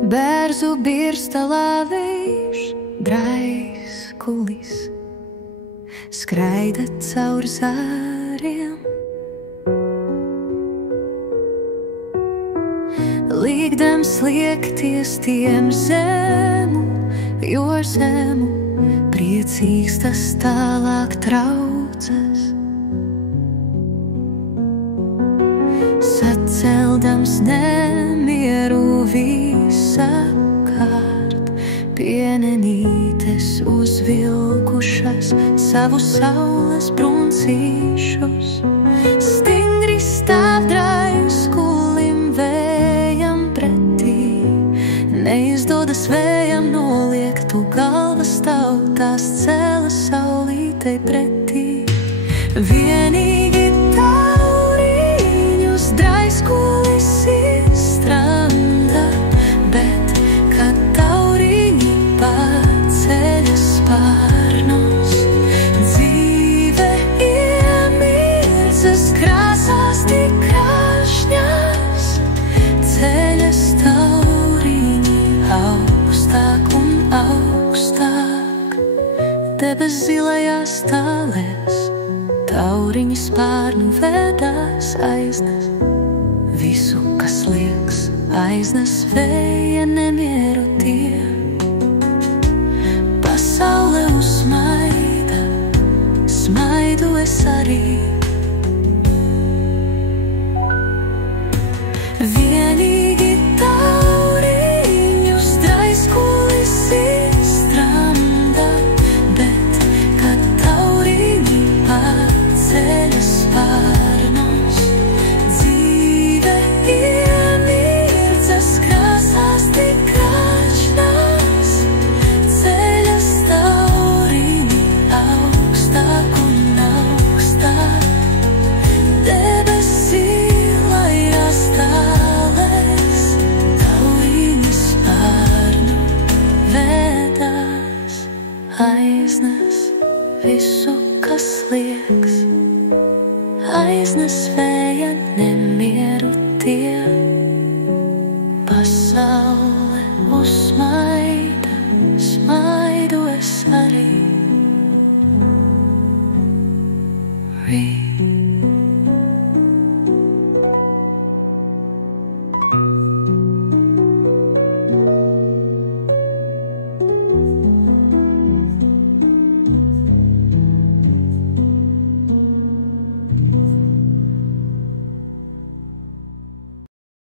Bērzu birstalā vējš draiskulis skraida caur zāriem, līgdams liekties tiem zemu, jo zemu priecīgs tas tālāk traucas. Saceldams nemieru visapkārt, pienenītes uzvilkušas savu saules bruncīšus. Stingri stāv draiskulim vējam pretī, neizdodas vējam noliekt tu galvas tautās celas saulītei pretī. Vienīgi tauriņus draiskulis izstranda, bet, kad tauriņi paceļas spārnos, dzīve iemirdzas krāsās tik krāšņās, ceļas tauriņi augstāk un augstāk. Debes zilajās tālēs tauriņi spārnu vēdās aiznes visu, kas liekas, aiznes vēja nemieru tie. Pasaule uzsmaida, smaidu es arī. Vienīgi tauriņus draiskulis izstranda, bet, kad tauriņi paceļas spārnos, dzīve iemirdzas krāsās tik krāšņās, ceļas tauriņi augstāk un augstāk. Debesī lairās tālēs, tauriņi spārnu vēdās aiznes visu, kas liekas, aiznes vēja nemieru tie. Pasaule uzsmaida, smaidu es arī.